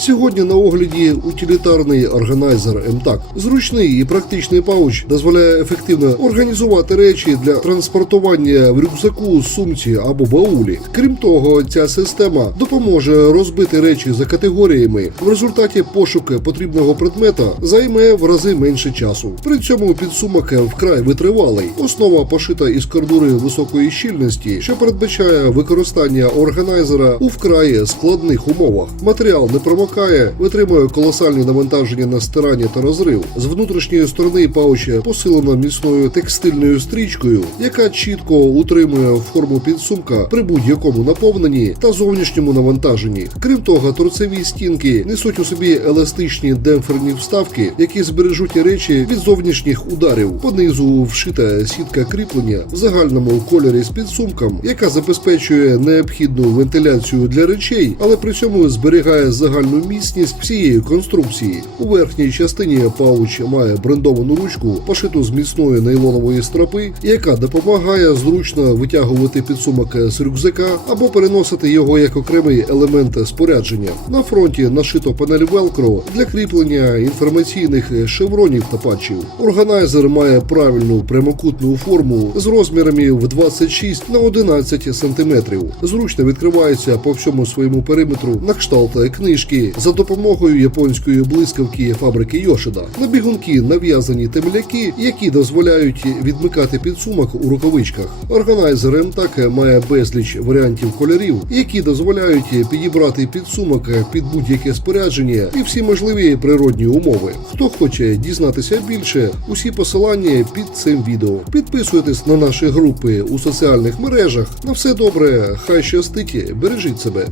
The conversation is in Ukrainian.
Сьогодні на огляді утилітарний органайзер МТАК. Зручний і практичний пауч дозволяє ефективно організувати речі для транспортування в рюкзаку, сумці або баулі. Крім того, ця система допоможе розбити речі за категоріями. В результаті пошук потрібного предмета займе в рази менше часу. При цьому підсумок вкрай витривалий. Основа пошита із кордури високої щільності, що передбачає використання органайзера у вкрай складних умовах. Матеріал не промокає, витримує колосальні навантаження на стирання та розрив. З внутрішньої сторони пауч посилено міцною текстильною стрічкою, яка чітко утримує форму підсумка при будь-якому наповненні та зовнішньому навантаженні. Крім того, торцеві стінки несуть у собі еластичні демпферні вставки, які збережуть речі від зовнішніх ударів. Понизу вшита сітка кріплення в загальному кольорі з підсумком, яка забезпечує необхідну вентиляцію для речей, але при цьому зберігає загальну міцність всієї конструкції. У верхній частині пауч має брендовану ручку, пошиту з міцної нейлонової стропи, яка допомагає зручно витягувати підсумок з рюкзака або переносити його як окремий елемент спорядження. На фронті нашито панель Velcro для кріплення інформаційних шевронів та патчів. Органайзер має правильну прямокутну форму з розмірами в 26 на 11 см. Зручно відкривається по всьому своєму периметру на кшталт книжки за допомогою японської блискавки фабрики Йошида. На бігунки нав'язані темляки, які дозволяють відмикати підсумок у рукавичках. Органайзер МТАК має безліч варіантів кольорів, які дозволяють підібрати підсумок під будь-яке спорядження і всі можливі природні умови. Хто хоче дізнатися більше, усі посилання під цим відео. Підписуйтесь на наші групи у соціальних мережах. На все добре, хай щастить, бережіть себе.